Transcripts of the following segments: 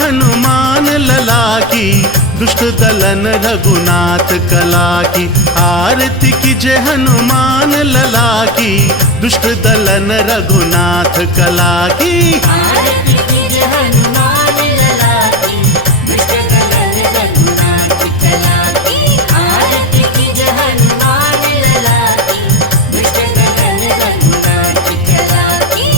हनुमान लला की, दुष्ट दलन रघुनाथ कला की। आरती कीजिए हनुमान लला की, दुष्ट दलन रघुनाथ कला की। आरती कीजिए हनुमान लला की, दुष्ट दलन रघुनाथ कला की। आरती कीजिए हनुमान लला की, दुष्ट दलन रघुनाथ कला की।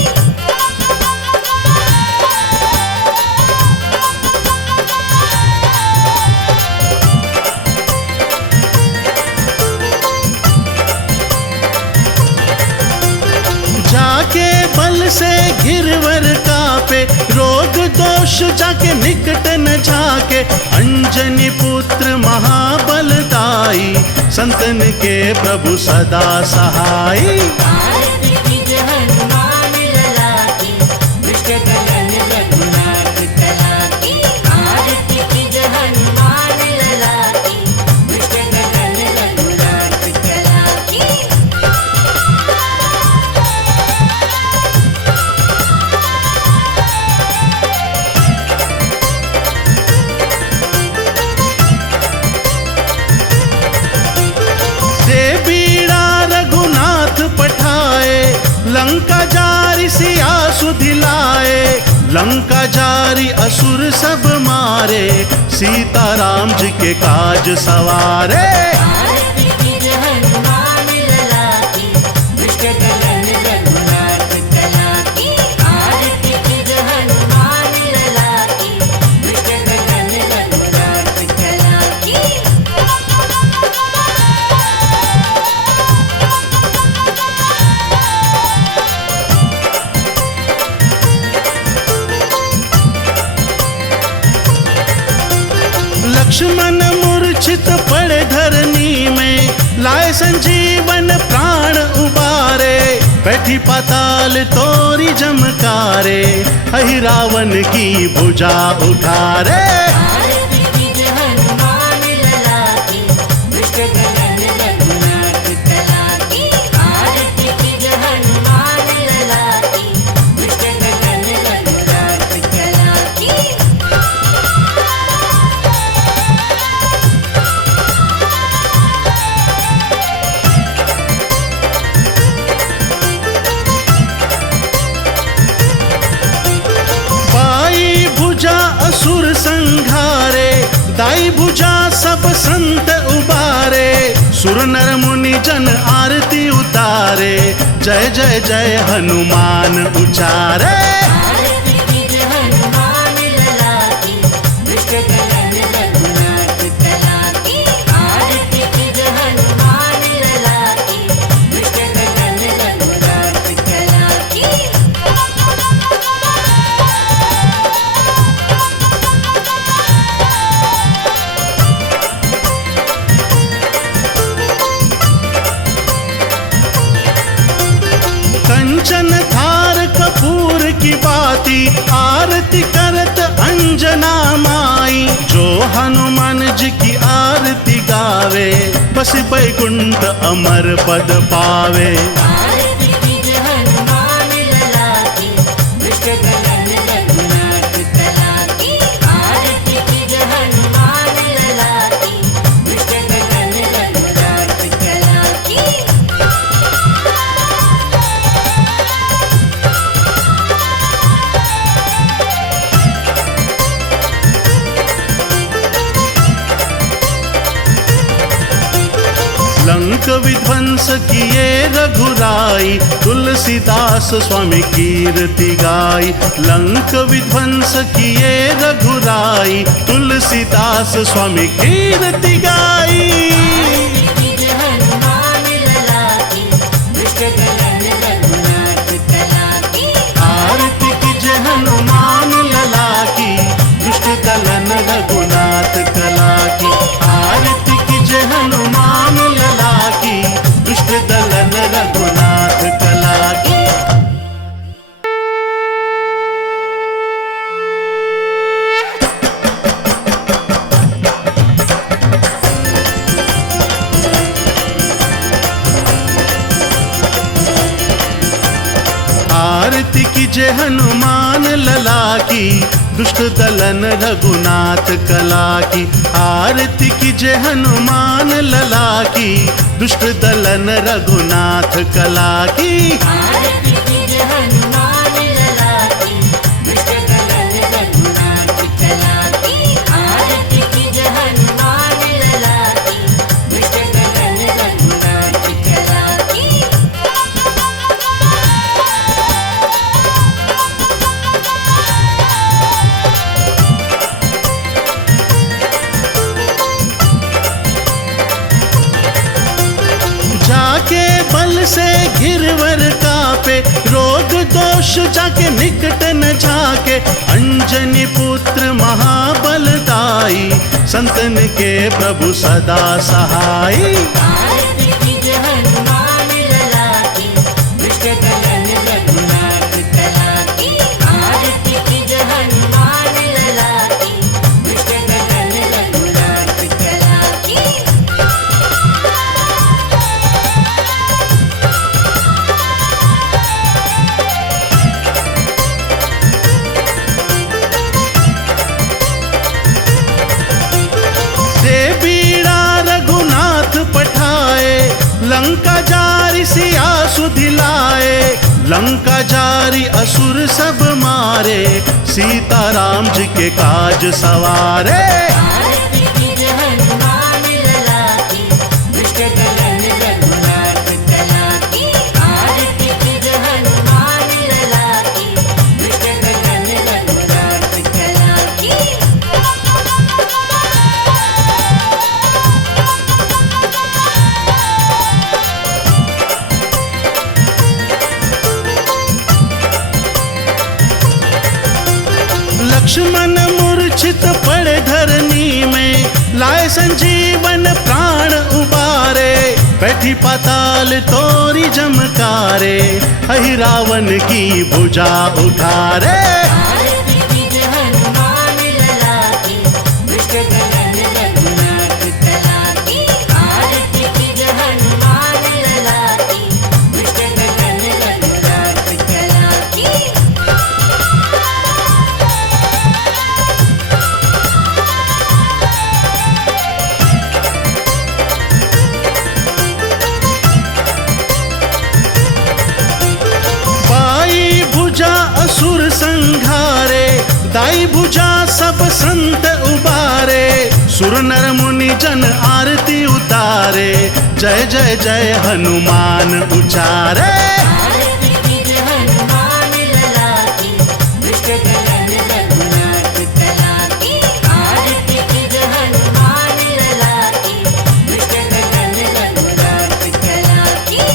जाके बल से गिरवर कापे, रोग दोष जाके निकट न जाके। अंजनी पुत्र महाबलदाई, संतन के प्रभु सदा सहाई। आरती कीजिए हनुमान लला की, दुष्ट दलन रघुनाथ कला की। आरती कीजिए हनुमान लला की, दुष्ट दलन रघुनाथ कला की। दे बीड़ा रघुनाथ पठाए, लंका जारी सिया सुधिलाए। लंका जारी असुर सब मारे, सीताराम जी के काज सवारे। आरती कीजिए हनुमान लला की, दुष्ट दलन रघुनाथ कला की। आरती कीजिए हनुमान लला की, दुष्ट दलन रघुनाथ कला की। लक्ष्मण मूर्छित पड़े धरनी में, लाए संजीवन प्राण उबारे। बैठी पाताल तोरी जमकारे, अहि रावण की भुजा उठारे। आरती कीजिए हनुमान लला की, दुष्ट दलन रघुनाथ कला की। आरती कीजिए हनुमान लला की, दुष्ट दलन रघुनाथ कला की। बाई भुजा असुर संघारे, दाई भुजा सब संत उबारे। सुर नर मुनि जन आरती उतारे, जय जय जय हनुमान उचारे। आरती कीजिए हनुमान लला की, दुष्ट दलन रघुनाथ कला की। आरती कीजिए हनुमान लला की, दुष्ट दलन रघुनाथ कला की। कंचन थार कपूर की बाती, आरती करत अंजना माई। जो हनुमान जी की आरती गावे, बस बैकुंठ अमर पद पावे। आरती कीजिए हनुमान लला की, दुष्ट दलन रघुनाथ कला की। आरती कीजिए हनुमान लला की, दुष्ट दलन रघुनाथ कला की। लंक विध्वंस किए रघुराई, तुलसीदास स्वामी कीर्ति गाई। लंक विध्वंस किए रघुराई, तुलसीदास स्वामी कीर्ति गाई। आरती कीजिए हनुमान लला की, दुष्ट दलन रघुनाथ कला की। आरती कीजिए हनुमान लला की, दुष्ट दलन रघुनाथ कला की। आरती कीजिए हनुमान लला की, दुष्ट दलन रघुनाथ कला की। आरती कीजिए हनुमान लला की, दुष्ट दलन रघुनाथ कला की। आरती की जय हनुमान लला की, दुष्ट दलन रघुनाथ कला की। आरती कीजिए हनुमान लला की, दुष्ट दलन रघुनाथ कला की। आरती कीजिए हनुमान लला की, दुष्ट दलन रघुनाथ कला की। जाके बल से गिरवर कापे, रोग दोष जाके निकट न जाके। अंजनी पुत्र महाबलदाई, संतन के प्रभु सदा सहाई। आरती कीजिए हनुमान लला की, दुष्ट दलन रघुनाथ कला की। आरती कीजिए हनुमान लला की, दुष्ट दलन रघुनाथ कला की। दे बीड़ा रघुनाथ पठाए, लंका जारी सिया सुधिलाए। लंका जारी असुर सब मारे, सीताराम जी के काज सवारे। आरती कीजिए हनुमान लला की, दुष्ट दलन रघुनाथ कला की। आरती कीजिए हनुमान लला की, दुष्ट दलन रघुनाथ कला की। लक्ष्मण मूर्छित पड़े धरनी में, लाए संजीवन प्राण उबारे। बैठी पाताल तोरी जमकारे, अहि रावण की भुजा उठारे। आरती कीजिए हनुमान लला की, दुष्ट दलन रघुनाथ कला की। आरती कीजिए हनुमान लला की, दुष्ट दलन रघुनाथ कला की। बाई भुजा असुर संघारे, दाई भुजा सब संत उबारे। सुर नर मुनि जन आरती उतारे, जय जय जय हनुमान उचारे। आरती कीजिए हनुमान लला की, दुष्ट दलन रघुनाथ कला की। आरती कीजिए हनुमान लला की, दुष्ट दलन रघुनाथ कला की।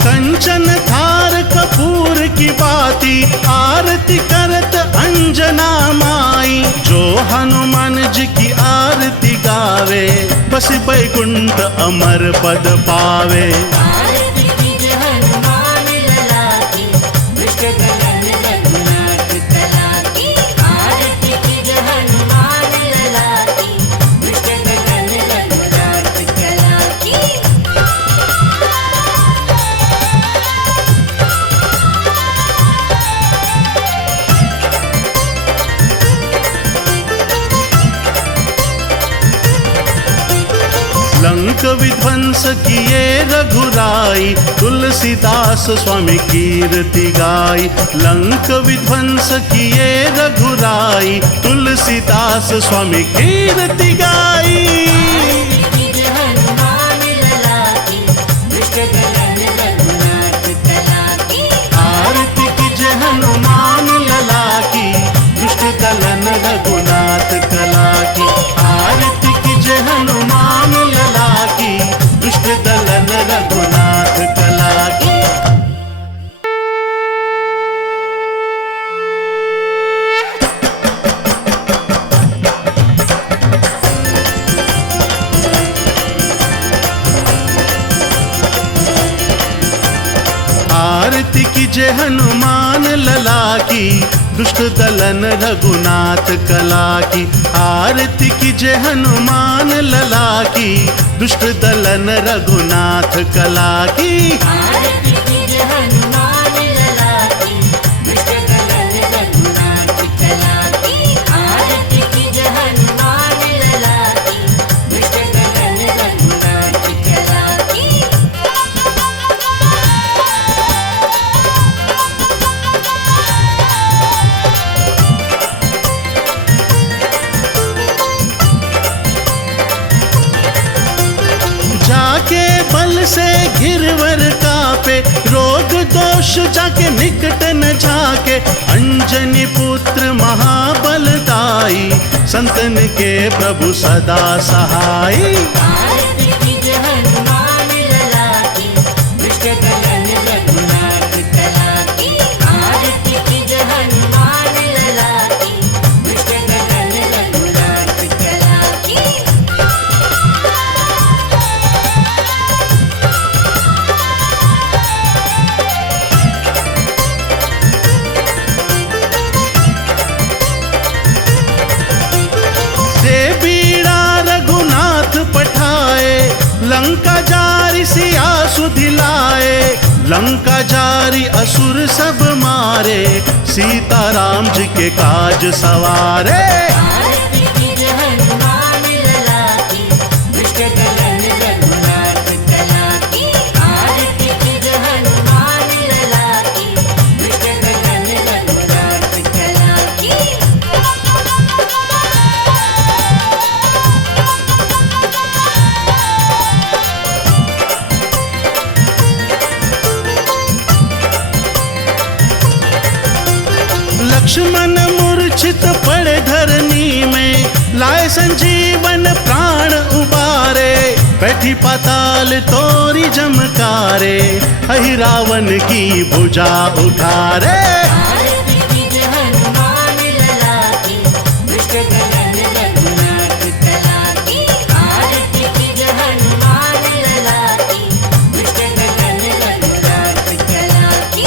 कंचन थार कपूर की बाती, आरती करत अंजना माई। जो हनुमान जी की आरती गावे, बस बैकुंठ अमर पद पावे। आरती कीजिए हनुमान लला की, दुष्ट दलन रघुनाथ कला की। आरती कीजिए हनुमान लला की, दुष्ट दलन रघुनाथ कला की। लंक विध्वंस किए रघुराई, तुलसीदास स्वामी कीर्ति गाई। लंक विध्वंस किए रघुराई, तुलसीदास स्वामी कीर्ति गाई। आरती कीजिए हनुमान लला की, दुष्ट दलन रघुनाथ कला की। आरती की जय हनुमान लला की, दुष्ट दलन रघुनाथ कला की। आरती की जय हनुमान लला की, दुष्ट दलन रघुनाथ कला की। आरती की जय हनुमान लला की, दुष्ट दलन रघुनाथ कला की। आरती कीजे हनुमान लला की, दुष्ट दलन रघुनाथ कला की। आरती कीजे हनुमान लला की, दुष्ट दलन रघुनाथ कला की। आरती कीजे हनुमान लला की, दुष्ट दलन रघुनाथ कला की। जाके बल से गिरवर कापे, रोग दोष जाके निकट न जाके। अंजनी पुत्र महाबलदाई, संतन के प्रभु सदा सहाई। आरती कीजे हनुमान लला की, दुष्ट दलन रघुनाथ कला की। आरती कीजे हनुमान लला की, दुष्ट दलन रघुनाथ कला की। दे बीड़ा रघुनाथ पठाए, लंका जारी सिया सुधिलाए। लंका जारी असुर सब मारे, सीताराम जी के काज सवारे। आरती कीजे हनुमान लला की, दुष्ट दलन रघुनाथ कला की। आरती कीजे हनुमान लला की, दुष्ट दलन रघुनाथ कला की। लक्ष्मण मूर्छित पड़े धरनी में, लाए संजीवन प्राण उबारे। बैठी पाताल तोरी जमकारे, अहि रावण की भुजा उठारे। आरती कीजे हनुमान लला की, दुष्ट दलन रघुनाथ कला की। आरती कीजे हनुमान लला की, दुष्ट दलन रघुनाथ कला की।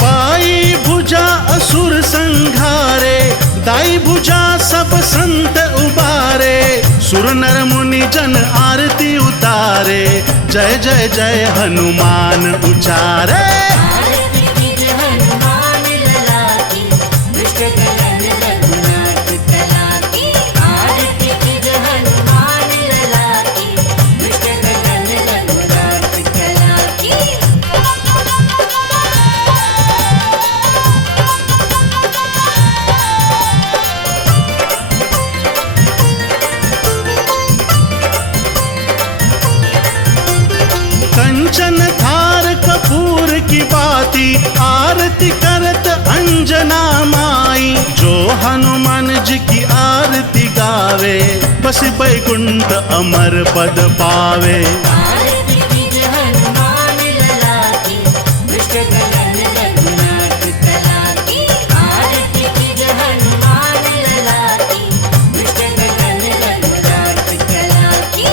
बाई भुजा असुर संघारे, दाई भुजा सब संत उबारे। सुर नर मुनि जन आरती उतारे, जय जय जय हनुमान उचारे। आरती कीजे हनुमान लला की, दुष्ट दलन रघुनाथ कला की। आरती कीजे हनुमान लला की, दुष्ट दलन रघुनाथ कला की। कंचन थार कपूर की बाती, आरती करत अंजना माई। जो हनुमान जी की आरती गावे, बस बैकुंठ अमर पद पावे। आरती कीजे हनुमान लला की, दुष्ट दलन रघुनाथ कला की। आरती कीजे हनुमान लला की, दुष्ट दलन रघुनाथ कला की।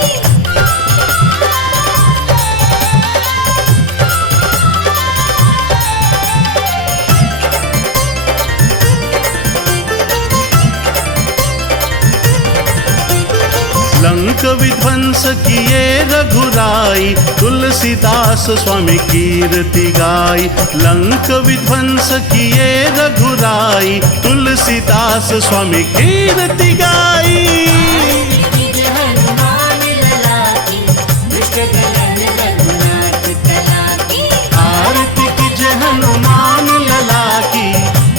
लंक विध्वंस किए रघुराई, तुलसीदास स्वामी कीर्ति गाई। लंक विध्वंस किए रघुराई, तुलसीदास स्वामी कीर्ति गाई। आरती कीजे हनुमान लला की, दुष्ट दलन रघुनाथ कला की। आरती कीजे हनुमान लला की,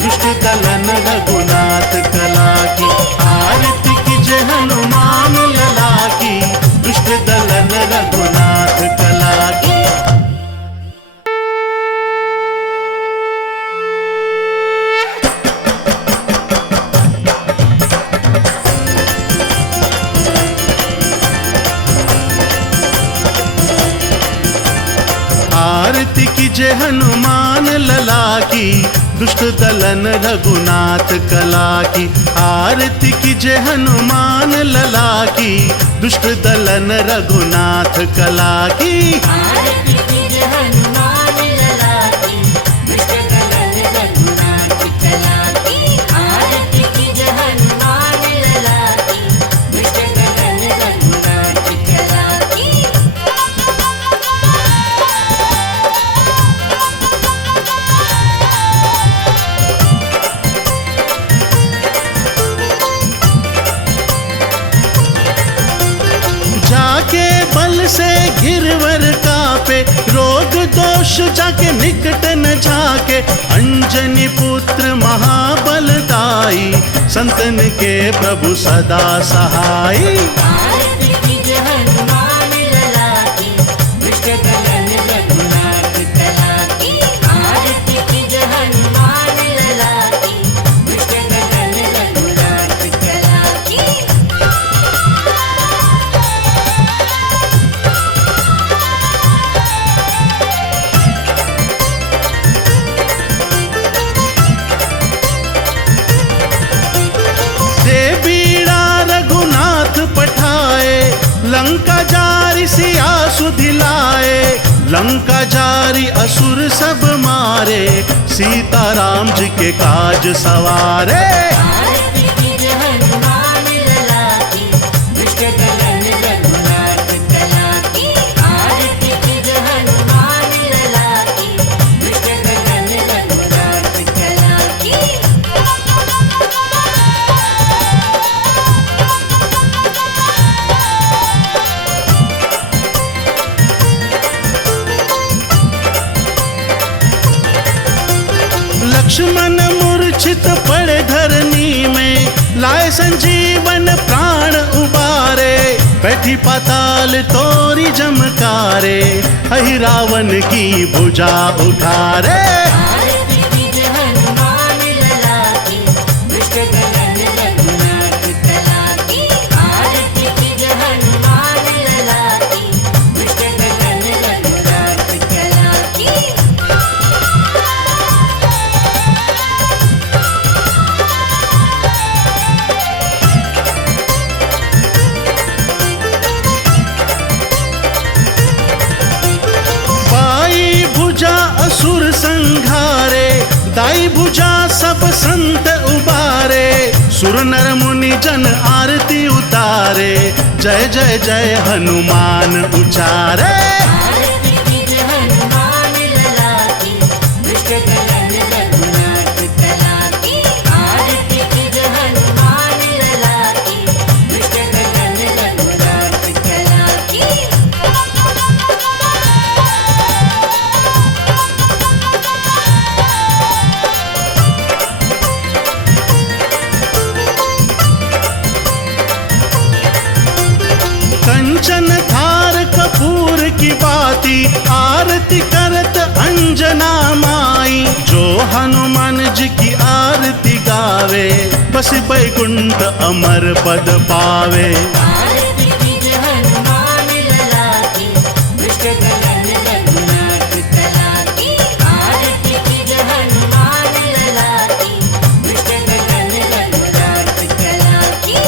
दुष्ट दलन रघुनाथ कला की। आरती कीजे हनुमान लला की, दुष्ट दलन रघुनाथ कला की। आरती कीजे हनुमान लला की, दुष्ट दलन रघुनाथ कला की। आरती कीजे हनुमान लला की, दुष्ट दलन रघुनाथ कला की। आरती कीजे हनुमान लला की, दुष्ट दलन रघुनाथ कला की। आरती कीजे हनुमान लला की, दुष्ट दलन रघुनाथ कला की। जाके बल से गिरवर कापे, रोग दोष जाके निकट न जाके। अंजनी पुत्र महाबलदाई, संतन के प्रभु सदा सहाई। आरती कीजे हनुमान लला की, दुष्ट दलन रघुनाथ कला की। आरती कीजे हनुमान लला की, दुष्ट दलन रघुनाथ कला की। दे बीड़ा रघुनाथ पठाए, लंका जारी सिया सुधिलाए। लंका जारी असुर सब मारे, सीताराम जी के काज सवारे। आरती कीजे हनुमान लला की, दुष्ट दलन रघुनाथ कला की। आरती कीजे हनुमान लला की, दुष्ट दलन रघुनाथ कला की। लक्ष्मण मूर्छित पड़े धरनी में, लाए संजीवन प्राण उबारे। बैठी पाताल तोरी जमकारे, अहि रावण की भुजा उठारे। आरती कीजे हनुमान लला की, दुष्ट दलन रघुनाथ कला की। आरती कीजे हनुमान लला की, दुष्ट दलन रघुनाथ कला की। बाई भुजा असुर संघारे, दाई भुजा सब संत उबारे। सुर नर मुनि जन आरती उतारे, जय जय जय हनुमान उचारे। आरती कीजे हनुमान लला की, दुष्ट दलन रघुनाथ कला की। आरती कीजे हनुमान लला की, दुष्ट दलन रघुनाथ कला की। कंचन थार कपूर की बाती, आरती करत अंजना माई। जो हनुमान जी की आरती गावे, बस बैकुंठ अमर पद पावे। आरती कीजे हनुमान लला की, दुष्ट दलन रघुनाथ कला की। आरती कीजे हनुमान लला की, दुष्ट दलन रघुनाथ कला की।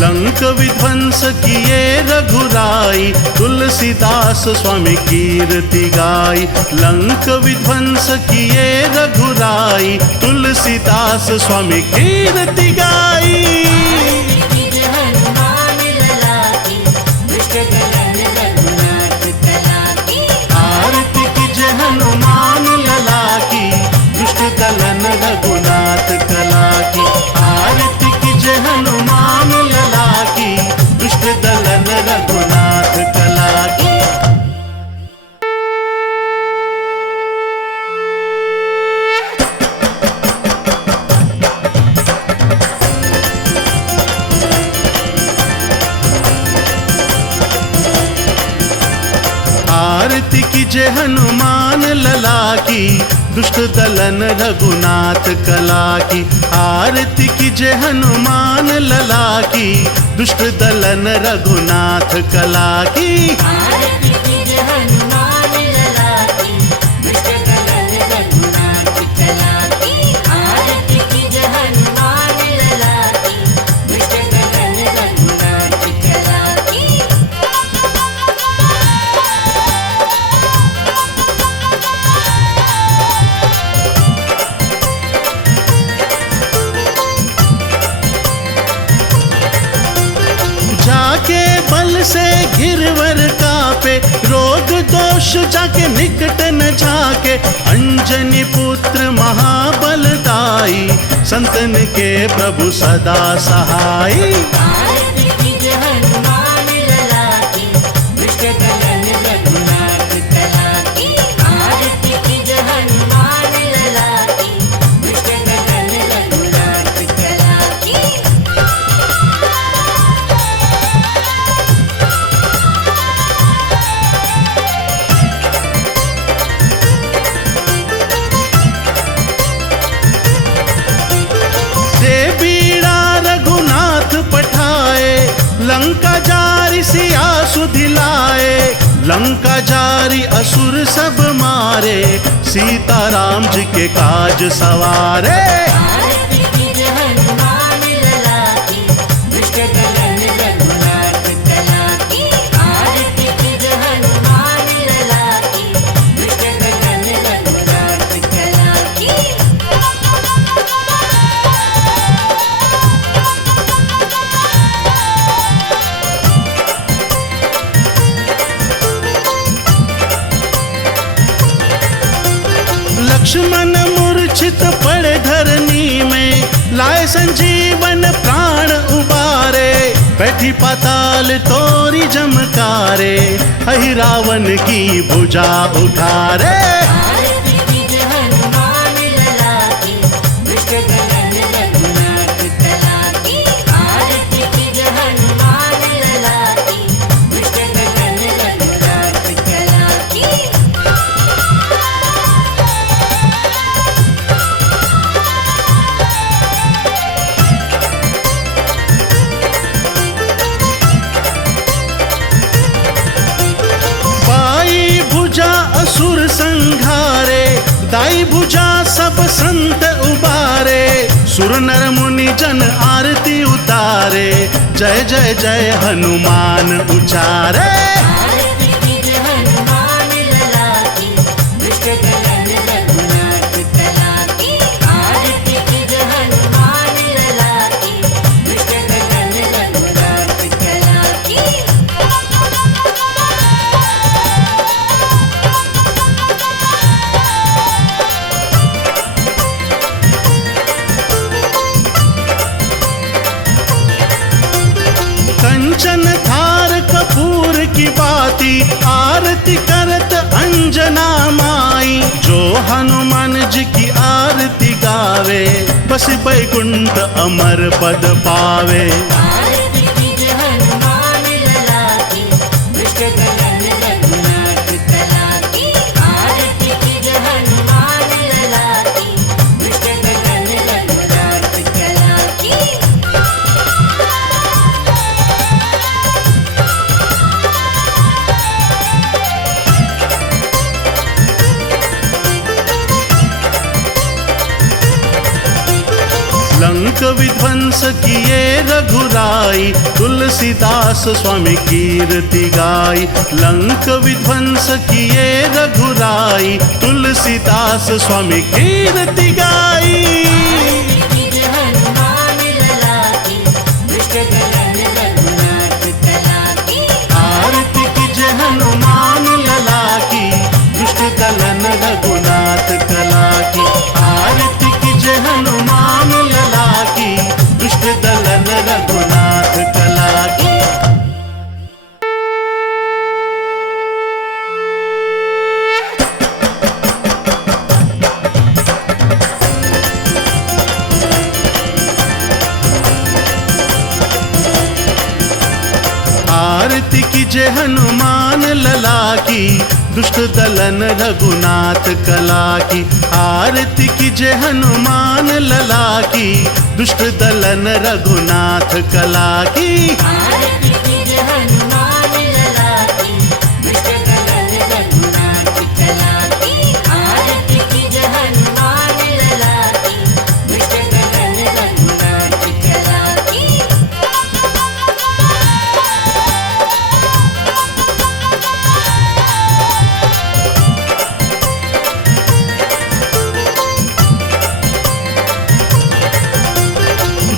लंक विध्वंस किए रघुराई, तुलसीदास स्वामी कीर्ति गाई। लंक विध्वंस किए रघुराई, तुलसीदास स्वामी कीर्ति गाई। आरती कीजे हनुमान लला की, दुष्ट दलन रघुनाथ कला की। आरती कीजे हनुमान लला की, दुष्ट दलन रघुनाथ कला की। आरती कीजे हनुमान लला की, दुष्ट दलन रघुनाथ कला की। आरती कीजे हनुमान लला की, दुष्ट दलन रघुनाथ कला की। आरती कीजे हनुमान लला की, दुष्ट दलन रघुनाथ कला की। आरती कीजे हनुमान लला की, दुष्ट दलन रघुनाथ कला की। आरती कीजे हनुमान लला की, दुष्ट दलन रघुनाथ कला की। जाके बल से गिरवर कापे, रोग दोष जाके निकट न जाके। अंजनी पुत्र महाबलदाई, संतन के प्रभु सदा सहाई। आरती कीजे हनुमान लला की, दुष्ट दलन रघुनाथ कला की। आरती कीजे हनुमान लला की, दुष्ट दलन रघुनाथ कला की। दे बीड़ा रघुनाथ पठाए, लंका जारी सिया सुधिलाए। लंका जारी असुर सब मारे, सीताराम जी के काज सवारे। आरती कीजे हनुमान लला की, दुष्ट दलन रघुनाथ कला की। आरती कीजे हनुमान लला की, दुष्ट दलन रघुनाथ कला की। लक्ष्मण मूर्छित पड़े धरनी में, लाए संजीवन प्राण उबारे। बैठी पाताल तोरी जमकारे, अहि रावण की भुजा उठारे। आरती कीजे हनुमान लला की, दुष्ट दलन रघुनाथ कला की। आरती कीजे हनुमान लला की, दुष्ट दलन रघुनाथ कला की। बाई भुजा असुर संघारे, दाई भुजा सब संत उबारे। सुर नर मुनि जन आरती उतारे, जय जय जय हनुमान उचारे। आरती कीजे हनुमान लला की, दुष्ट दलन रघुनाथ कला की। आरती कीजे हनुमान लला की, दुष्ट दलन रघुनाथ कला की। कंचन थार कपूर की बाती, आरती करत अंजना माई। जो हनुमान जी की आरती गावे, बस बैकुंठ अमर पद पावे। आरती कीजे हनुमान लला की, दुष्ट दलन रघुनाथ कला की। आरती कीजे हनुमान लला की, दुष्ट दलन रघुनाथ कला की। लंक विध्वंस किए रघुराई, तुलसीदास स्वामी कीर्ति गाई। लंक विध्वंस किए रघुराई, तुलसीदास स्वामी कीर्ति गाई। आरती कीजे हनुमान लला की, दुष्ट दलन रघुनाथ कला की। आरती कीजे हनुमान लला की, दुष्ट दलन रघुनाथ कला की। आरती कीजे हनुमान लला की, दुष्ट दलन रघुनाथ कला की। आरती कीजे हनुमान लला की, दुष्ट दलन रघुनाथ कला की। आरती की जय हनुमान लला की, दुष्ट दलन रघुनाथ कला की। आरती कीजिए हनुमान लला की, दुष्ट दलन रघुनाथ कला की। आरती कीजिए हनुमान लला की, दुष्ट दलन रघुनाथ कला की।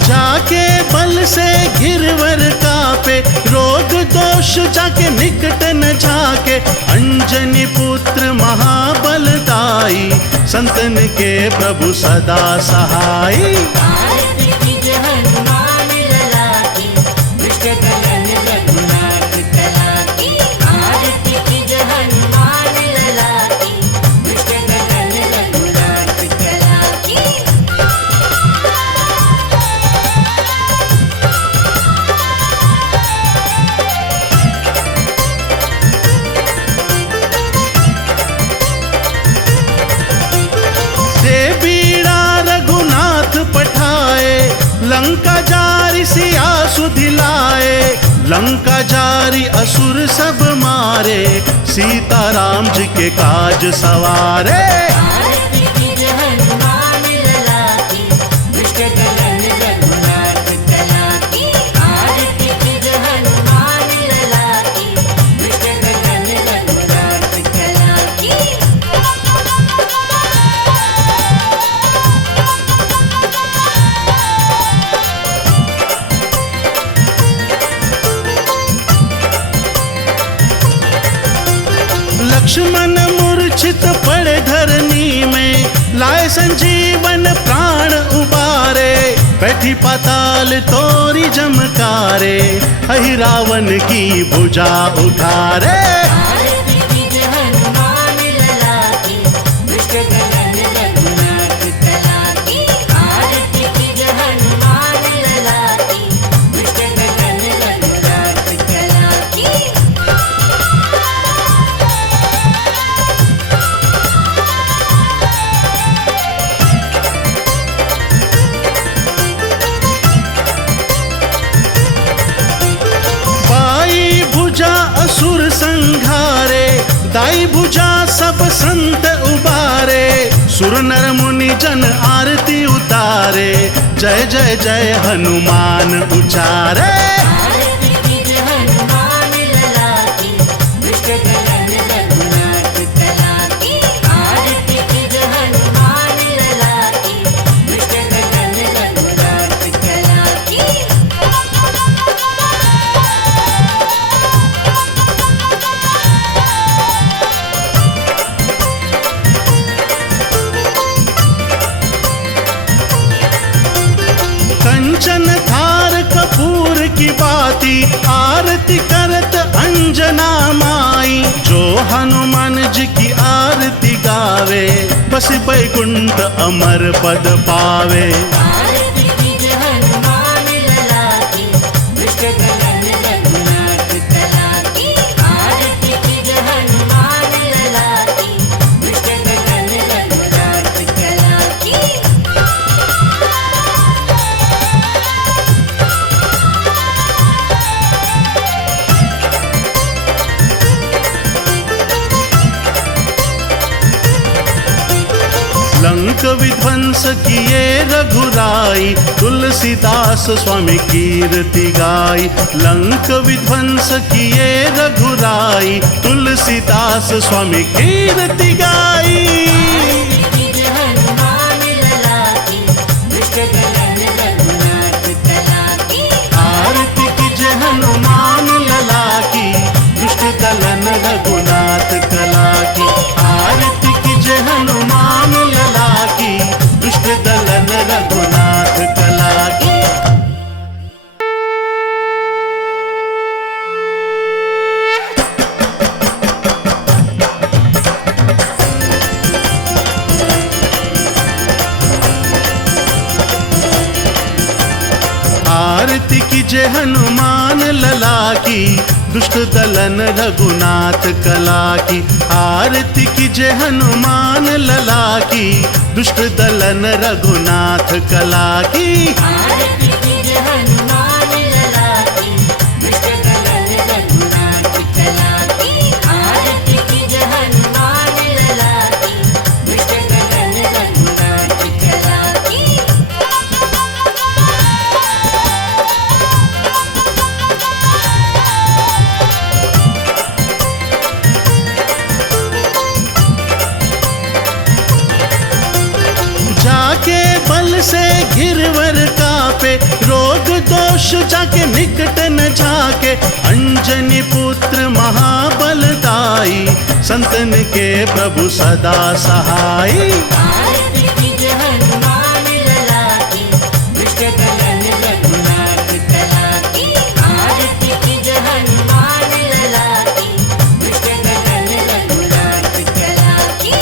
जाके बल से गिरवर कापे, रोग दोष जाके निकट न जाके। अंजनी पुत्र महाबलदाई, संतन के प्रभु सदा सहाई। आरती कीजिए हनुमान लला की, दुष्ट दलन रघुनाथ कला की। आरती कीजिए हनुमान लला की, दुष्ट दलन रघुनाथ कला की। दे बीड़ा रघुनाथ पठाए, लंका जारी सिया सुधिलाए। लंका जारी असुर सब मारे, सीताराम जी के काज सवारे। आरती कीजिए हनुमान लला की, दुष्ट दलन रघुनाथ कला की। आरती कीजिए हनुमान लला की, दुष्ट दलन रघुनाथ कला की। लक्ष्मण मूर्छित पड़े धरनी में, लाए संजीवन प्राण उबारे। बैठी पाताल तोरी जमकारे, अहि रावण की भुजा उठारे। आरती कीजिए हनुमान लला की, दुष्ट दलन रघुनाथ कला की। आरती कीजिए हनुमान लला की, दुष्ट दलन रघुनाथ कला की। बाई भुजा असुर संघारे, दाई भुजा सब संत उबारे। सुर नर मुनि जन आरती उतारे, जय जय जय हनुमान उचारे। आरती कीजिए हनुमान लला की, दुष्ट दलन रघुनाथ कला की। आरती कीजिए हनुमान लला की, दुष्ट दलन रघुनाथ कला की। कंचन थार कपूर की बाती, आरती करत अंजना माई। जो हनुमान जी की आरती गावे, बस बैकुंठ अमर पद पावे। आरती कीजिए हनुमान लला की, दुष्ट दलन रघुनाथ कला की। आरती कीजिए हनुमान लला की, दुष्ट दलन रघुनाथ कला की। लंक विध्वंस किए रघुराई, तुलसीदास स्वामी कीर्ति गाई। लंक विध्वंस किए रघुराई, तुलसीदास स्वामी कीर्ति गाई। आरती कीजिए हनुमान लला की, दुष्ट दलन रघुनाथ कला की। आरती की जय हनुमान लला की, दुष्ट दलन रघुनाथ कला की। आरती की जय हनुमान लला की, दुष्ट दलन रघुनाथ कला की। आरती की जय हनुमान लला की, दुष्ट दलन रघुनाथ कला की। आरती कीजे हनुमान लला की, दुष्ट दलन रघुनाथ कला की। आरती कीजे हनुमान लला की, दुष्ट दलन रघुनाथ कला की। आरती कीजे हनुमान लला की, दुष्ट दलन रघुनाथ कला की। जाके बल से गिरवर कापे, रोग दोष जाके निकट न जाके। अंजनी पुत्र महाबलदाई, संतन के प्रभु सदा सहाई। आरती कीजे हनुमान लला की, दुष्ट दलन रघुनाथ कला की। आरती कीजे हनुमान लला की, दुष्ट दलन रघुनाथ कला की।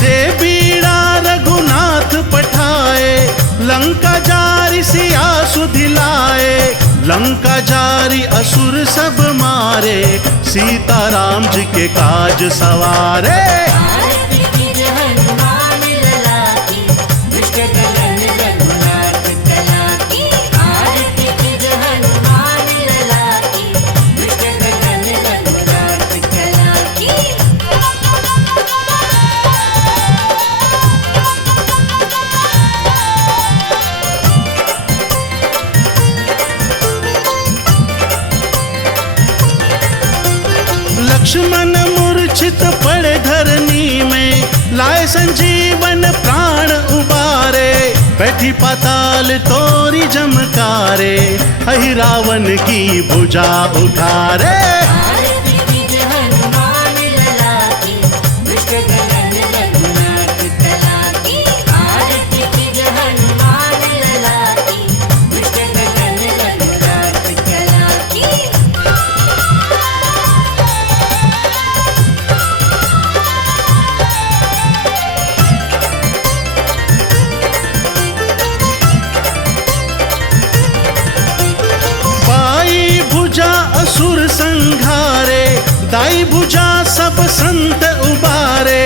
दे बीड़ा रघुनाथ पठाए, लंका जारी सिया सुधिलाए। लंका जारी असुर सब मारे, सीता राम जी के काज सवारे। आरती कीजे हनुमान लला की, दुष्ट दलन रघुनाथ कला की। आरती कीजे हनुमान लला की, दुष्ट दलन रघुनाथ कला की। लक्ष्मण मूर्छित पड़े धरनी में, लाए संजीवन प्राण उबारे। बैठी पाताल तोरी जमकारे, अहि रावण की भुजा उठारे। आरती कीजे हनुमान लला की, दुष्ट दलन रघुनाथ कला की। आरती कीजे हनुमान लला की, दुष्ट दलन रघुनाथ कला की। बाई भुजा असुर संघारे, दाई भुजा सब संत उबारे।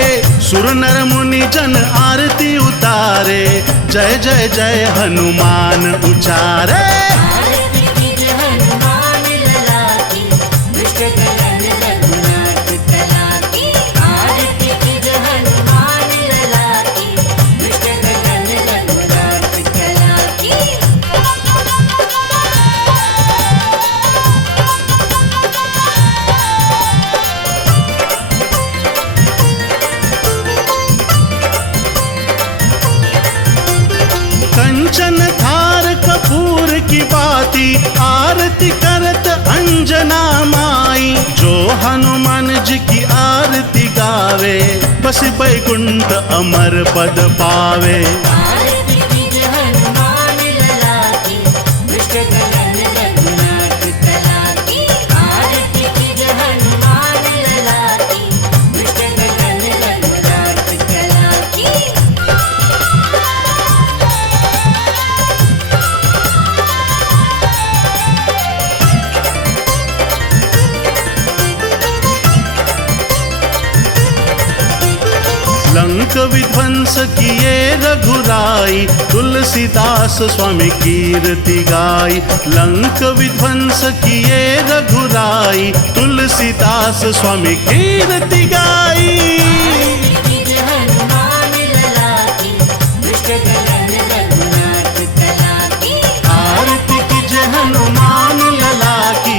सुर नर मुनि जन आरती उतारे, जय जय जय हनुमान उचारे। आरती कीजे हनुमान लला की, दुष्ट दलन रघुनाथ कला की। आरती कीजे हनुमान लला की, दुष्ट दलन रघुनाथ कला की। कंचन थार कपूर की बाती, आरती करत अंजना माई। जो हनुमान जी की आरती गावे, बस बैकुंठ अमर पद पावे। आरती कीजे हनुमान लला की, दुष्ट दलन रघुनाथ कला की। आरती कीजे हनुमान लला की, दुष्ट दलन रघुनाथ कला की। लंक विध्वंस किए रघुराई, तुलसीदास स्वामी कीर्ति गाई। लंक विध्वंस किए रघुराई, तुलसीदास स्वामी कीर्ति गाई। आरती कीजे हनुमान लला की, दुष्ट दलन रघुनाथ कला की। आरती कीजे हनुमान लला की,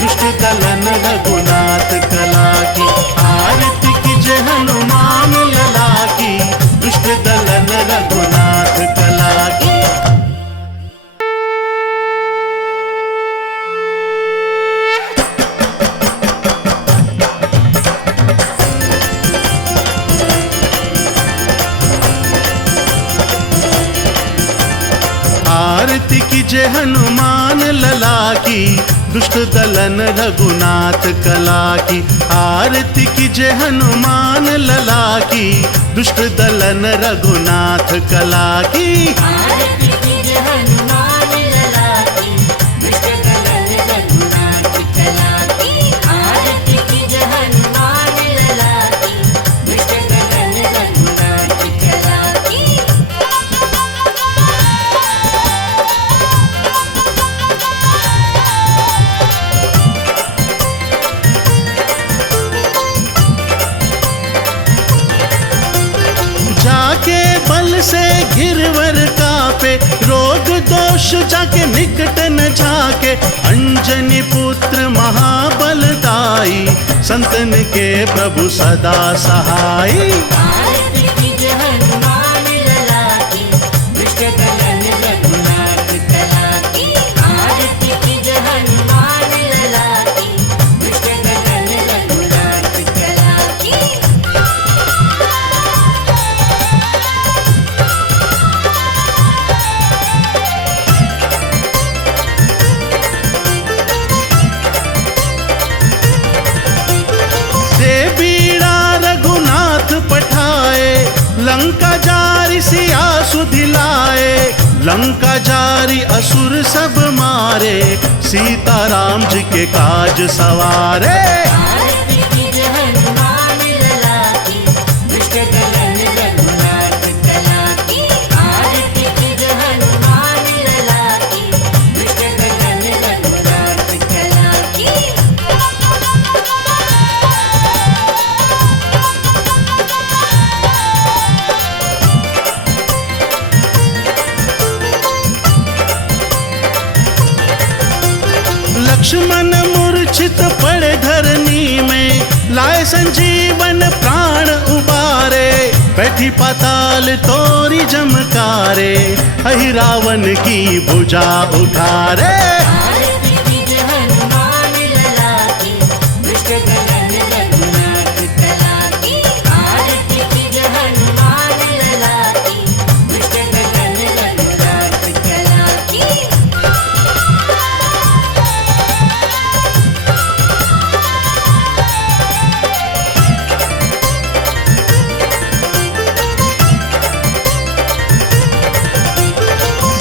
दुष्ट दलन रघुनाथ कला की। आरती कीजे हनुमान लला की, दुष्ट दलन रघुनाथ कला की। आरती कीजे हनुमान लला की, दुष्ट दलन रघुनाथ कला की। आरती कीजे हनुमान लला की, दुष्ट दलन रघुनाथ कला की। आरती कीजे हनुमान लला की, दुष्ट दलन रघुनाथ कला की। आरती कीजे हनुमान लला की, दुष्ट दलन रघुनाथ कला की। जाके बल से गिरवर कापे, रोग दोष जाके निकट न जाके। अंजनी पुत्र महाबलदाई, संतन के प्रभु सदा सहाई। आरती कीजे हनुमान लला की, दुष्ट दलन रघुनाथ कला की। आरती कीजे हनुमान लला की, दुष्ट दलन रघुनाथ कला की। दे बीड़ा रघुनाथ पठाए, लंका जारी सिया सुधिलाए। लंका जारी असुर सब मारे, सीताराम जी के काज सवारे। आरती कीजे हनुमान लला की, दुष्ट दलन रघुनाथ कला की। आरती कीजे हनुमान लला की, दुष्ट दलन रघुनाथ कला की। लक्ष्मण मूर्छित पड़े धरनी में, लाए संजीवन प्राण उबारे। बैठी पाताल तोरी जमकारे, अहि रावण की भुजा उठारे। आरती कीजे हनुमान लला की, दुष्ट दलन रघुनाथ कला की। आरती कीजे हनुमान लला की, दुष्ट दलन रघुनाथ कला की।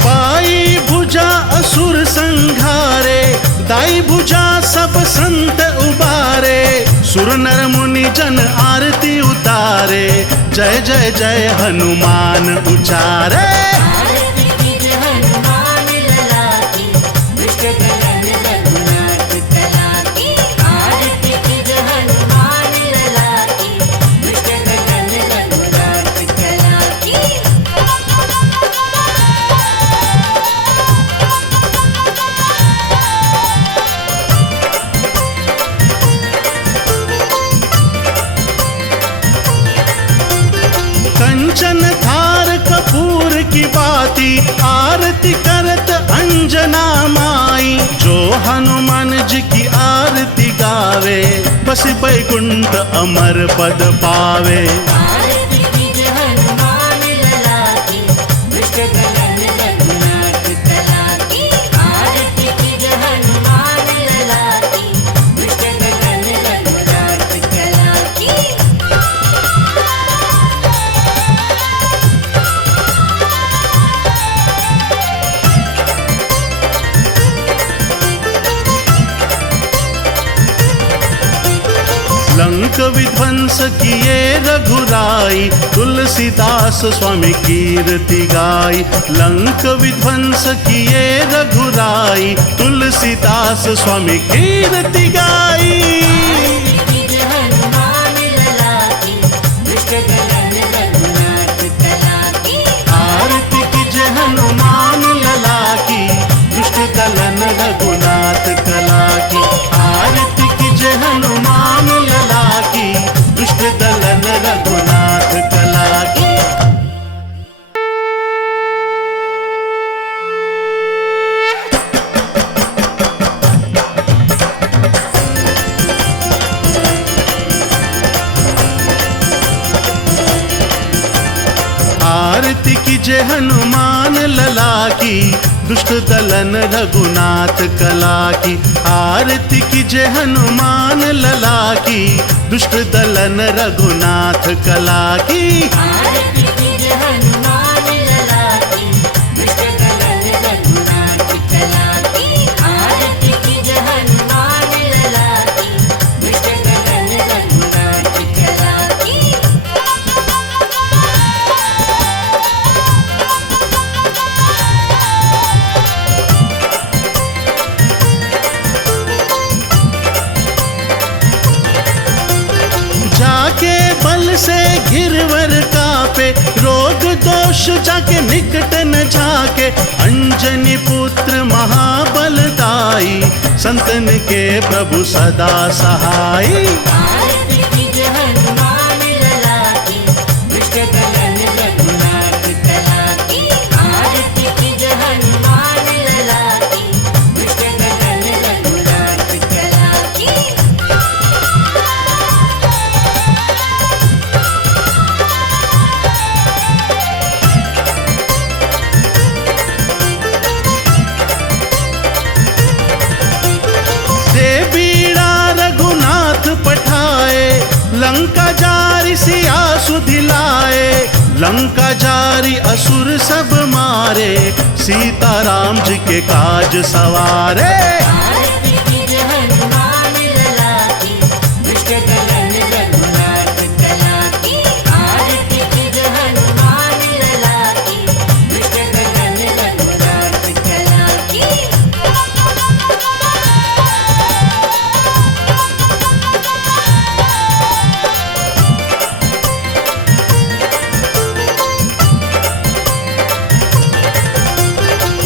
बाई भुजा असुर संघारे, दाई भुजा सब संत उबारे। सुर नर मुनि जन आरती उतारे, जय जय जय हनुमान उचारे। आरती कीजे हनुमान लला की, दुष्ट दलन रघुनाथ कला की। आरती कीजे हनुमान लला की, दुष्ट दलन रघुनाथ कला की। कंचन थार कपूर की बाती, आरती करत अंजना माई। जो हनुमान जी की आरती गावे, बस बैकुंठ अमर पद पावे। आरती कीजे हनुमान लला की, दुष्ट दलन रघुनाथ कला की। आरती कीजे हनुमान लला की, दुष्ट दलन रघुनाथ कला की। लंक विध्वंस किए रघुराई, तुलसीदास स्वामी कीर्ति गाई। लंक विध्वंस किए रघुराई, तुलसीदास स्वामी कीर्ति गाई। आरती कीजे हनुमान लला की, दुष्ट दलन रघुनाथ कला की। आरती कीजे हनुमान लला की, दुष्ट दलन रघुनाथ कला की। आरती कीजे हनुमान लला की, दुष्ट दलन रघुनाथ कला की। आरती कीजे हनुमान लला की, दुष्ट दलन रघुनाथ कला की। आरती कीजे हनुमान लला की, दुष्ट दलन रघुनाथ कला की। आरती कीजे हनुमान लला की, दुष्ट दलन रघुनाथ कला की। आरती कीजे हनुमान लला की, दुष्ट दलन रघुनाथ कला की। जाके बल से गिरवर कापे, रोग दोष जाके निकट न जाके। अंजनी पुत्र महाबलदाई, संतन के प्रभु सदा सहाय। आरती कीजे हनुमान लला की, दुष्ट दलन रघुनाथ कला की। आरती कीजे हनुमान लला की, दुष्ट दलन रघुनाथ कला की। दे बीड़ा रघुनाथ पठाए, लंका जारी सिया सुधिलाए। लंका जारी असुर सब मारे, सीता राम जी के काज सवारे। आरती कीजे हनुमान लला की, दुष्ट दलन रघुनाथ कला की। आरती कीजे हनुमान लला की, दुष्ट दलन रघुनाथ कला की।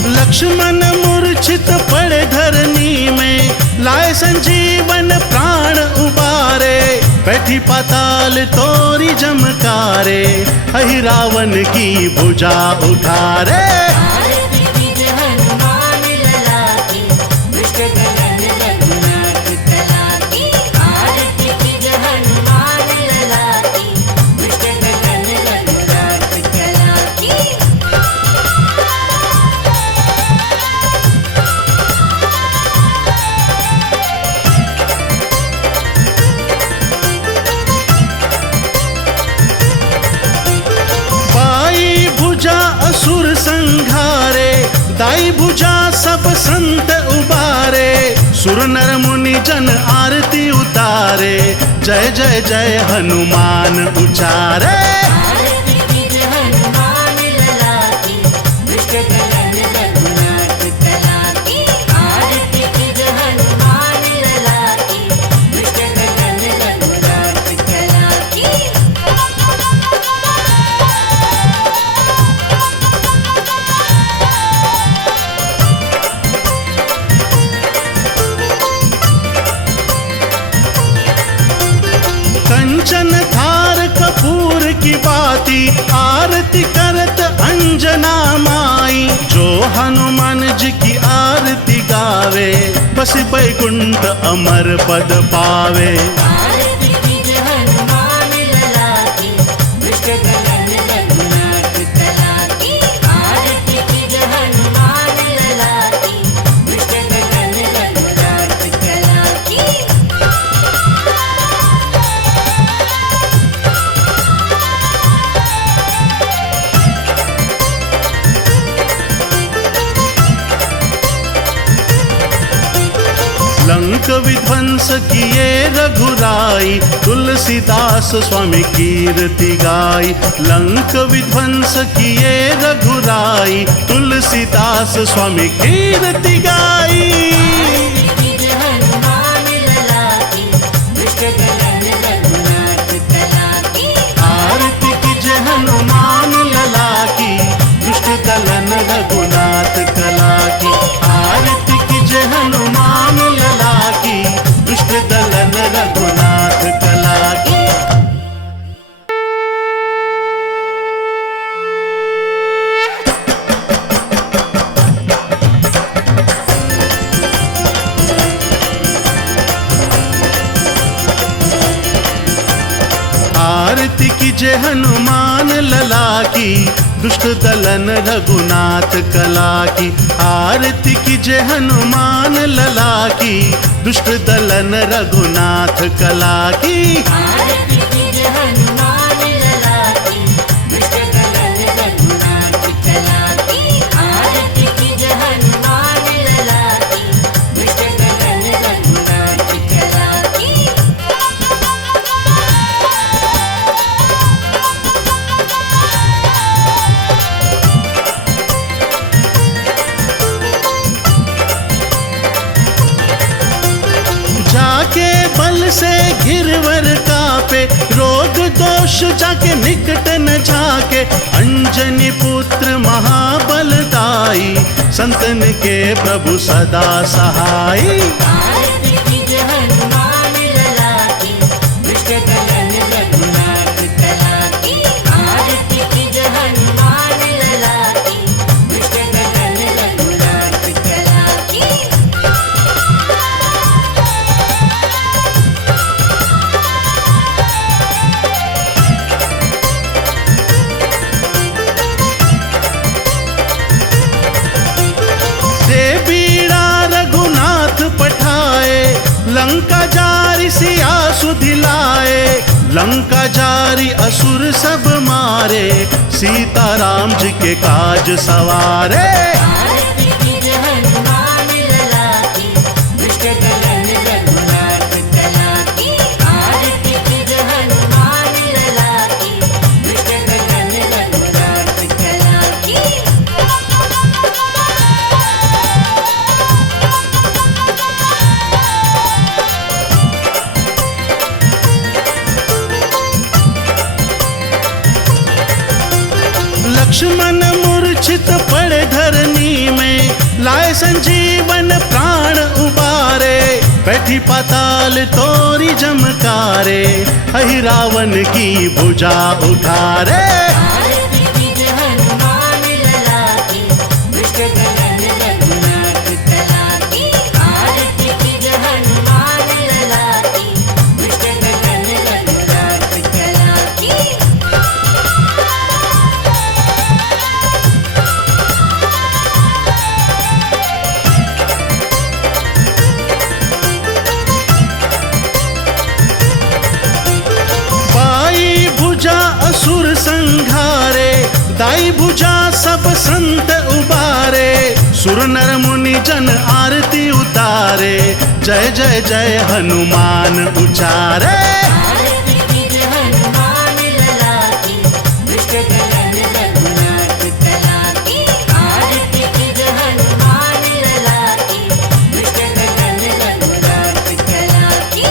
लक्ष्मण मूर्छित पड़े धरनी में, लाए संजीवन प्राण उबारे। बैठी पाताल तोरी जमकारे, अहि रावण की भुजा उठारे। आरती कीजे हनुमान लला की, दुष्ट दलन रघुनाथ कला की। आरती कीजे हनुमान लला की, दुष्ट दलन रघुनाथ कला की। बाई भुजा असुर संघारे, दाई भुजा सब संत उबारे। सुर नर मुनि जन आरती उतारे, जय जय जय हनुमान उचारे। आरती कीजे हनुमान लला की, दुष्ट दलन रघुनाथ कला की। आरती कीजे हनुमान लला की, दुष्ट दलन रघुनाथ कला की। कंचन थार कपूर की बाती, आरती करत अंजना माई। जो हनुमान जी की आरती गावे, बस बैकुंठ अमर पद पावे। आरती कीजे हनुमान लला की, दुष्ट दलन रघुनाथ कला की। आरती कीजे हनुमान लला की, दुष्ट दलन रघुनाथ कला की। लंक विध्वंस किए रघुराई, तुलसीदास स्वामी कीर्ति गाई। लंक विध्वंस किए रघुराई, तुलसीदास स्वामी कीर्ति गाई। आरती कीजे हनुमान लला की, दुष्ट दलन रघुनाथ कला की। आरती कीजे हनुमान लला की, दुष्ट दलन रघुनाथ कला की। आरती कीजे हनुमान लला की, दुष्ट दलन रघुनाथ कला की। की, दुष्ट दलन रघुनाथ कला की। आरती की जय हनुमान लला की, दुष्ट दलन रघुनाथ कला की। आरती कीजिए हनुमान लला की, दुष्ट दलन रघुनाथ कला की। आरती कीजिए हनुमान लला की, दुष्ट दलन रघुनाथ कला की। जाके बल से गिरवर कापे, रोग दोष जाके निकट न जाके। अंजनी पुत्र महाबलदाई, संतन के प्रभु सदा सहाई। आरती कीजिए हनुमान लला की, दुष्ट दलन रघुनाथ कला की। आरती कीजिए हनुमान लला की, दुष्ट दलन रघुनाथ कला की। दे बीड़ा रघुनाथ पठाए, लंका जारी सिया सुधिलाए। लंका जारी असुर सब मारे, सीता राम जी के काज सवारे। आरती कीजिए हनुमान लला की, दुष्ट दलन रघुनाथ कला की। आरती कीजिए हनुमान लला की, दुष्ट दलन रघुनाथ कला की। लक्ष्मण मूर्छित पड़े धरनी में, लाए संजीवन प्राण उबारे। बैठी पाताल तोरी जमकारे, अहि रावण की भुजा उठारे। आरती कीजिए हनुमान लला की, दुष्ट दलन रघुनाथ कला की। आरती कीजिए हनुमान लला की, दुष्ट दलन रघुनाथ कला की। बाई भुजा असुर संघारे, दाई भुजा सब संत उबारे। सुर नर मुनि जन आरती उतारे, जय जय जय हनुमान उचारे। आरती कीजिए हनुमान लला की, दुष्ट दलन रघुनाथ कला की। आरती कीजिए हनुमान लला की, दुष्ट दलन रघुनाथ कला की।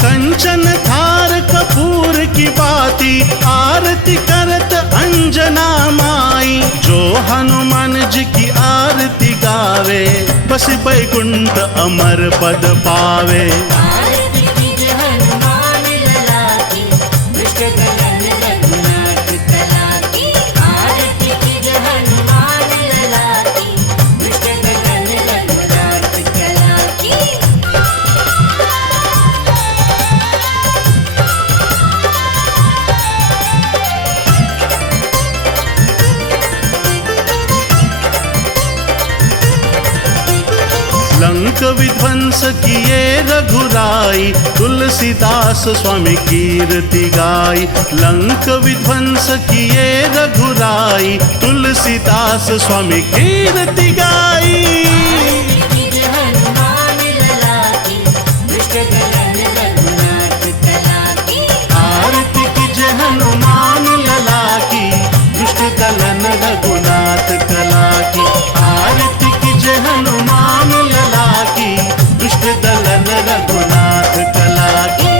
कंचन थार कपूर की बाती, आरती करत अंजना माई। जो हनुमान जी की आरती गावे, बस बैकुंठ अमर पद पावे। आरती कीजिए हनुमान लला की, दुष्ट दलन रघुनाथ कला की। आरती कीजिए हनुमान लला की, दुष्ट दलन रघुनाथ कला की। लंक विध्वंस किए रघुराई, तुलसीदास स्वामी कीर्ति गाई। लंक विध्वंस किए रघुराई, तुलसीदास स्वामी कीर्ति गाई। आरती कीजिए हनुमान लला की, दुष्ट दलन रघुनाथ कला की। आरती की जय हनुमान लला की, दुष्ट दलन रघुनाथ कला की। आरती की जय हनुमान लला की, दुष्ट दलन रघुनाथ कला की।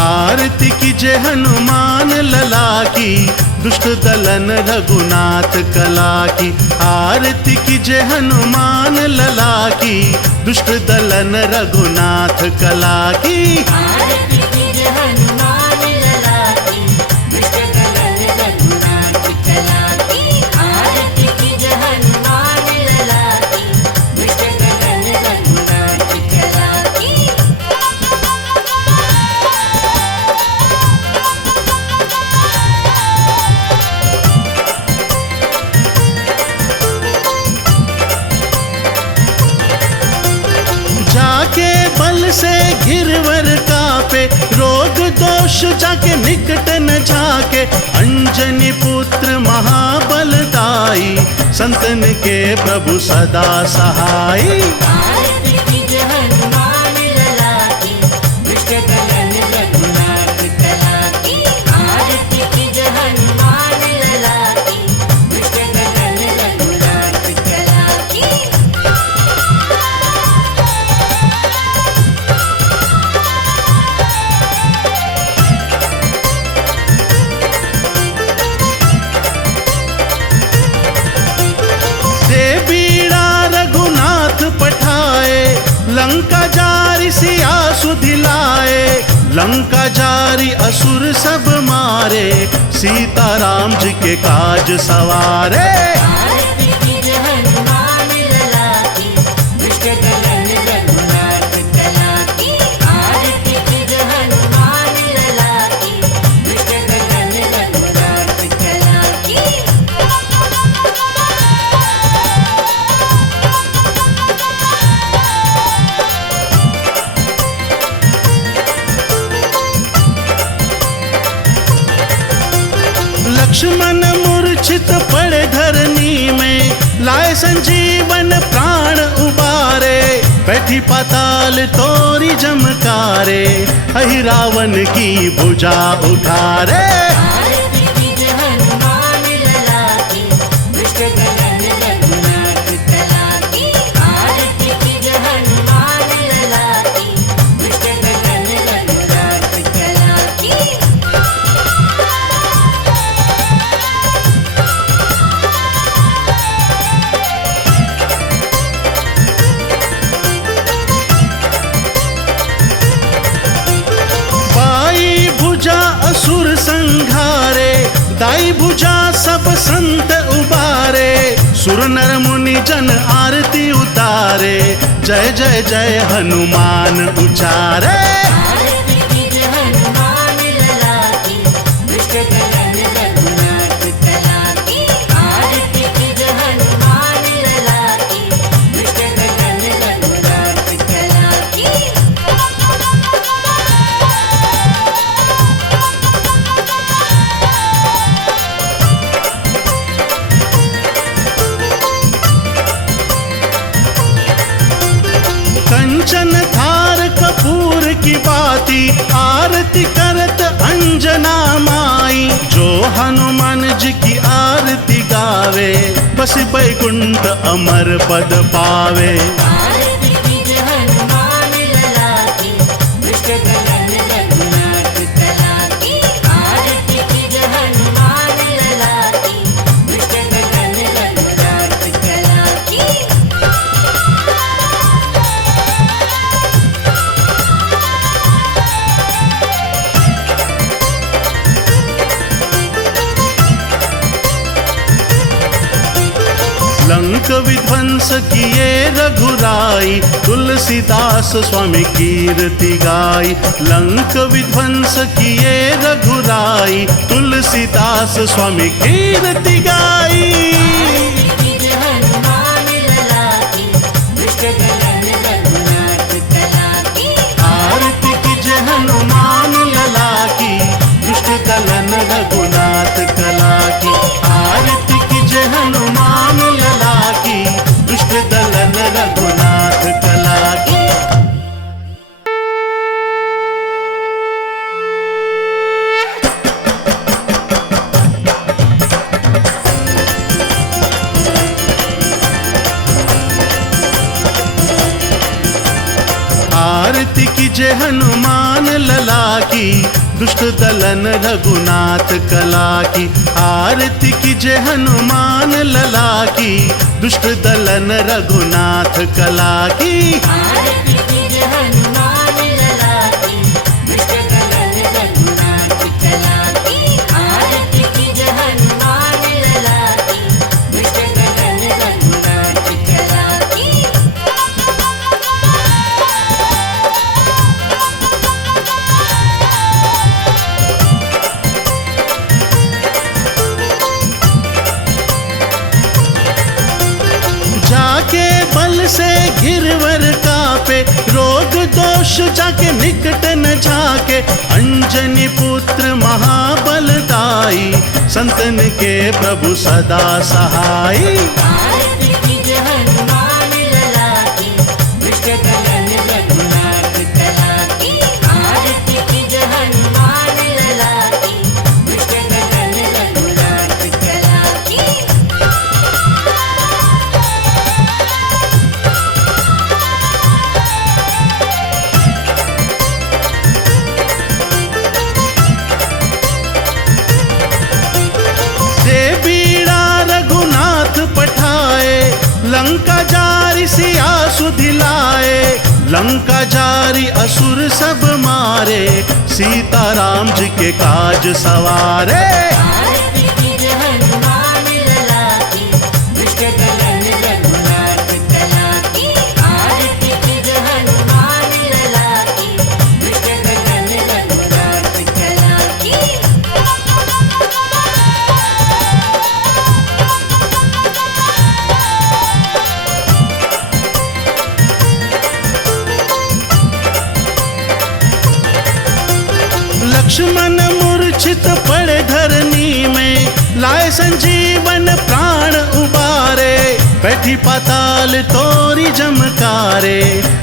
आरती की जय हनुमान लला की, दुष्ट दलन रघुनाथ कला की। आरती कीजे हनुमान लला की, दुष्ट दलन रघुनाथ कला की। आरती कीजे हनुमान लला की, दुष्ट दलन रघुनाथ कला की। आरती कीजे हनुमान लला की, दुष्ट दलन रघुनाथ कला की। जाके बल से गिरवर कापे, रोग दोष जाके निकट न जाके। अंजनी पुत्र महाबलदाई, संतन के प्रभु सदा सहाई। आरती कीजे हनुमान लला की, दुष्ट दलन रघुनाथ कला की। आरती कीजे हनुमान लला की, दुष्ट दलन रघुनाथ कला की। दे बीड़ा रघुनाथ पठाए, लंका जारी सिया सुधिलाए। लंका जारी असुर सब मारे, सीताराम जी के काज सवारे। आरती कीजे हनुमान लला की, दुष्ट दलन रघुनाथ कला की। आरती कीजे हनुमान लला की, दुष्ट दलन रघुनाथ कला की। लक्ष्मण मूर्छित पड़े धरनी में, लाए संजीवन प्राण उबारे। बैठी पाताल तोरी जमकारे, अहि रावण की भुजा उठारे। आरती कीजे हनुमान लला की, दुष्ट दलन रघुनाथ कला की। आरती कीजे हनुमान लला की, दुष्ट दलन रघुनाथ कला की। बाई भुजा असुर संघारे, दाई भुजा सब संत उबारे। सुर नर मुनि जन आरती उतारे, जय जय जय हनुमान उचारे। आरती कीजे हनुमान लला की, दुष्ट दलन रघुनाथ कला की। आरती कीजे हनुमान लला की, दुष्ट दलन रघुनाथ कला की। कंचन थार कपूर की बाती, आरती करत अंजना माई। जो हनुमान जी की आरती गावे, बस बैकुंठ अमर पद पावे। आरती कीजे हनुमान लला की, दुष्ट दलन रघुनाथ कला की। आरती कीजे हनुमान लला की, दुष्ट दलन रघुनाथ कला की। लंक विध्वंस किए रघुराई, तुलसीदास स्वामी कीर्ति गाई। लंक विध्वंस किए रघुराई, तुलसीदास स्वामी कीर्ति गाई। कीजे हनुमान लला की, दुष्ट दलन रघुनाथ कला की। आरती कीजे हनुमान लला की, दुष्ट दलन रघुनाथ कला की। आरती कीजे हनुमान लला की, दुष्ट दलन रघुनाथ कला की। आरती कीजे हनुमान लला की, दुष्ट दलन रघुनाथ कला की। आरती कीजे हनुमान लला की, दुष्ट दलन रघुनाथ कला की। आरती कीजे हनुमान लला की, दुष्ट दलन रघुनाथ कला की। आरती कीजे हनुमान लला की, दुष्ट दलन रघुनाथ कला की। जाके बल से गिरवर कापे, रोग दोष जाके निकट न जाके। अंजनी पुत्र महाबलदाई, संतन के प्रभु सदा सहाई। आरती कीजे हनुमान लला की, दुष्ट दलन रघुनाथ कला की। आरती कीजे हनुमान लला की, दुष्ट दलन रघुनाथ कला की। दे बीड़ा रघुनाथ पठाए, लंका जारी सिया सुधिलाए। लंका जारी असुर सब मारे, सीताराम जी के काज सवारे। आरती कीजे हनुमान लला की, दुष्ट दलन रघुनाथ कला की। आरती कीजे हनुमान लला की, दुष्ट दलन रघुनाथ कला की। लक्ष्मण मूर्छित पड़े धरनी में, लाए संजीवन प्राण उबारे। बैठी पाताल तोरी जमकारे,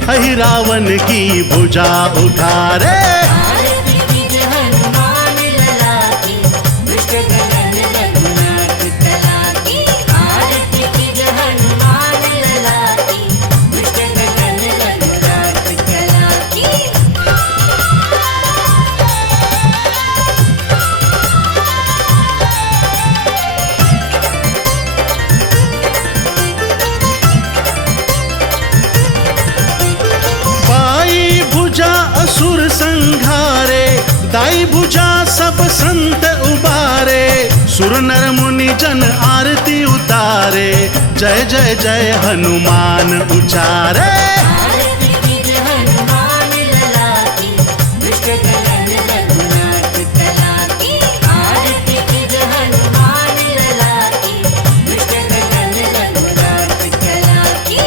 अहि रावण की भुजा उठारे। आरती कीजे हनुमान लला की, दुष्ट दलन रघुनाथ कला की। आरती कीजे हनुमान लला की, दुष्ट दलन रघुनाथ कला की। बाई भुजा असुर संघारे, दाई भुजा सब संत उबारे। सुर नर मुनि जन आरती उतारे, जय जय जय हनुमान उचारे। आरती कीजे हनुमान लला की, दुष्ट दलन रघुनाथ कला की। आरती कीजे हनुमान लला की, दुष्ट दलन रघुनाथ कला की।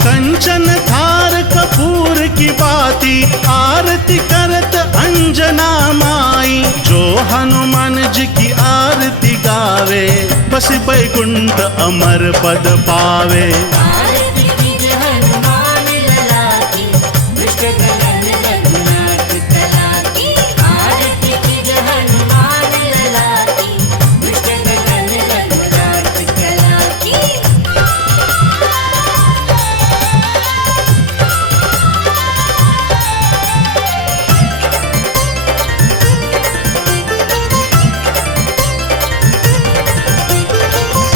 कंचन थार कपूर की बाती, आरती करत अंजना माई। जो हनुमान जी की आरती गावे, बस बैकुंठ अमर पद पावे। आरती कीजे हनुमान लला की, दुष्ट दलन रघुनाथ कला की। आरती कीजे हनुमान लला की, दुष्ट दलन रघुनाथ कला की।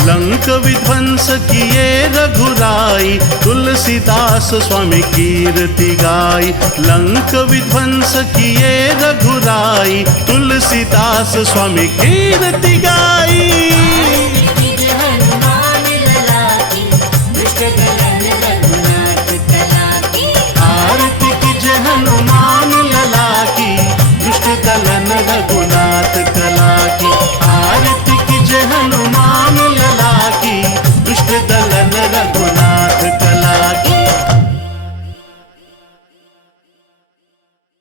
लंक विध्वंस किए रघुराई, तुलसीदास स्वामी कीर्ति गाई। लंक विध्वंस किए रघुराई, तुलसीदास स्वामी कीर्ति गाई।